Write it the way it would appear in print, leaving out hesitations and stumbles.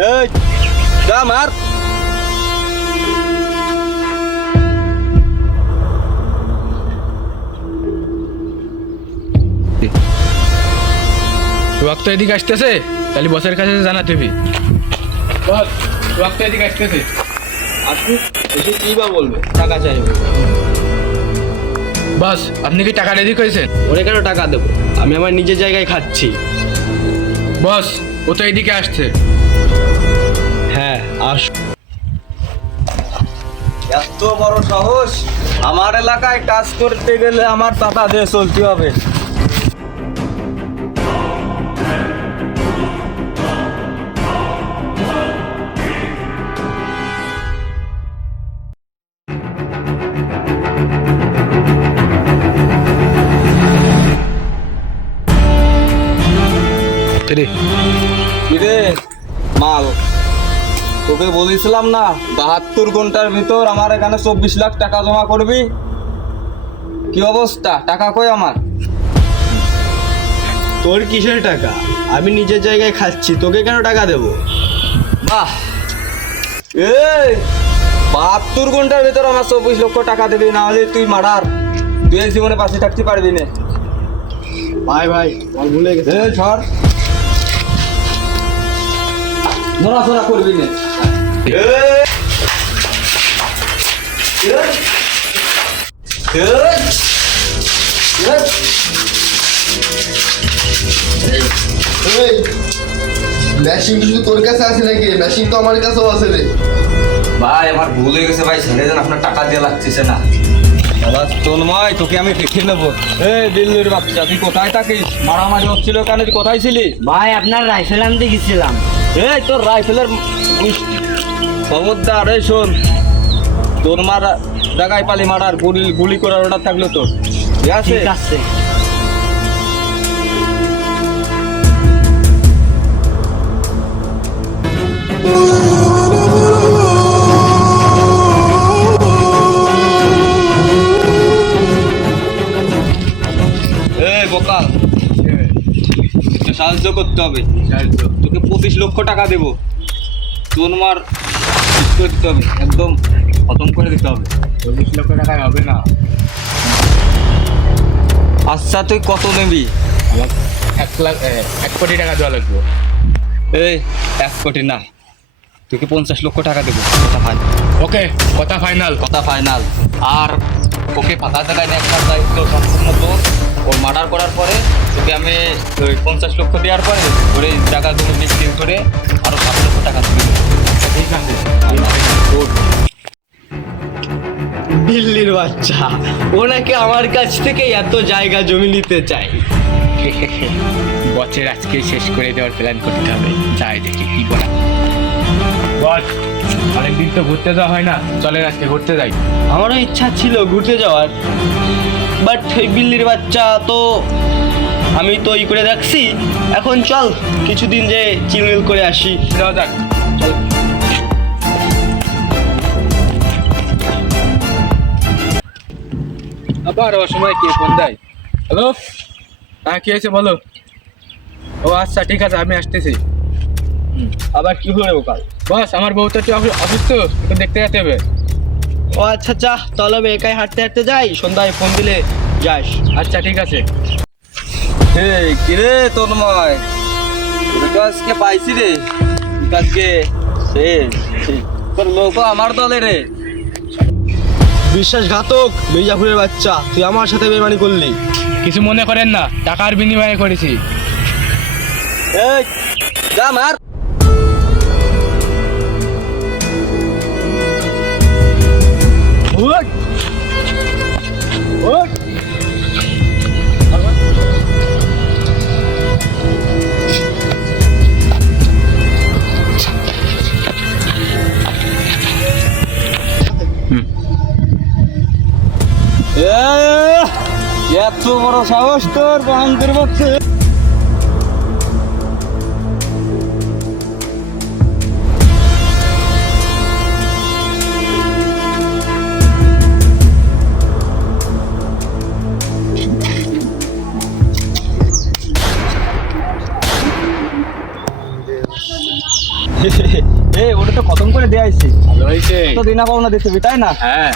এই যা মার। ওয়াক্ত এদিকে আসতেছে, তাহলে বসের কাছে জানাতে হবে। বস, ওয়াক্ত এদিকে আসতেছে। আসুক, এসে কি বা বলবে? টাকা চাইবে। বস, আপনি কি টাকা রেডি করেছেন? ওরে কেন টাকা দেবো? আমি আমার নিজের জায়গায় খাচ্ছি। বস, ও তো এদিকে আসছে। হ্যাঁ আস। এত বড় সাহস! আমার এলাকায় কাজ করতে গেলে আমার টাকা দিয়ে চলতে হবে। কিরে মাল, তোকে বলেছিলাম না 72 ঘন্টার ভিতর আমার এখানে 24 লাখ টাকা জমা করবি? কি অবস্থা? টাকা কই আমার? তোর কিসের টাকা? আমি নিজের জায়গায় খাচ্ছি, তোকে কেন টাকা দেবো? বাহ, এই 72 ঘন্টার ভিতর আমার 24 লক্ষ টাকা দিবি, না হলে তুই মারার, তুই এই জীবনে বাঁচে থাকতে পারবি না। ভাই ভাই আমার ভুলে গেছে। এই সর, নড়াচড়া করবি না। মেশিন শুধু তোর কাছে আছে নাকি? মেশিন তো আমার কাছেও আছে রে। ভাই আমার ভুল হয়ে গেছে ভাই, ছেড়ে দেন, আপনার টাকা দিয়ে লাগতেছে না। বাবা তন্ময়, তোকে আমি দেখে নেবো। এই দিল্লির বাচ্চা, তুই কোথায় থাকিস? মারামারি হচ্ছিল ওখানে, তুই কোথায় ছিলি? ভাই আপনার রাইফেল আনতে গেছিলাম। এই তোর রাইফেলের খবরদার। এই শোন, তোর মারা জায়গায় পালি মারার গুলি করার অর্ডার থাকলো তোর, ঠিক আছে? ঠিক আছে। এই বোকা, একটু সাহায্য করতে হবে। তোকে 25 লক্ষ টাকা দেবো, তোর মার শেষ করে দিতে হবে, একদম খতম করে দিতে হবে। 24 লক্ষ টাকায় হবে না। আচ্ছা তুই কত নিবি? আমার 1 কোটি টাকা দেওয়া লাগবে। এই 1 কোটি না, তোকে 50 লক্ষ টাকা দেবো, কথা ফাইনাল। ওকে, কথা ফাইনাল। কথা ফাইনাল। আর ওকে ফাঁকা জায়গায় নিয়ে একটা দায়িত্ব সম্পূর্ণ তোর। ওর মার্ডার করার পরে তোকে আমি ওই 50 লক্ষ দেওয়ার পরে ওর এই জায়গাগুলো বিক্রি করে আরো 7 লক্ষ টাকা তুলে দেবো। ঠিক আছে। দিল্লির বাচ্চা, ও নাকি আমার কাছ থেকে এত জায়গা জমি নিতে চাই। বছর আজকে শেষ করে দেওয়ার প্ল্যান করতে হবে। যাই দেখি কি বলা। বস, অনেকদিন তো ঘুরতে যাওয়া হয় না, চলেন আজকে ঘুরতে যাই। আমারও ইচ্ছা ছিল ঘুরতে যাওয়ার, বাট ওই দিল্লির বাচ্চা তো আমি তো ই করে রাখছি। এখন চল কিছুদিন যে চিলমিল করে আসি। যাওয়া যাক। আবার অসময় কে ফোন দেয়? হ্যালো, হ্যাঁ কি হয়েছে বলো। ও আচ্ছা ঠিক আছে, আমি আসতেছি। আবার কি হলো কাল? বস, আমার বউ তো একটু অসুস্থ, একটু দেখতে যেতে হবে। ও আচ্ছা আচ্ছা, তাহলে আমি একাই হাঁটতে হাঁটতে যাই, সন্ধ্যায় ফোন দিলে যাস। আচ্ছা ঠিক আছে। এই কিরে তন্ময়, তোকে তো আজকে পাইছি রে, তুই আজকে তোর লোক আমার দলে রে। বিশ্বাসঘাতক মির্জাপুরের বাচ্চা, তুই আমার সাথে বেমানি করলি। কিছু মনে করেন না, টাকার বিনিময়ে করেছি। এই যা মার। ওই ওই এত বড় সাহস তোর, বান্ধের বাচ্চা! ওটা তো খতম করে দেয়াইছি, ভালো হয়েছে। তো দিনা পাওনা দিতে হবে, তাই না? হ্যাঁ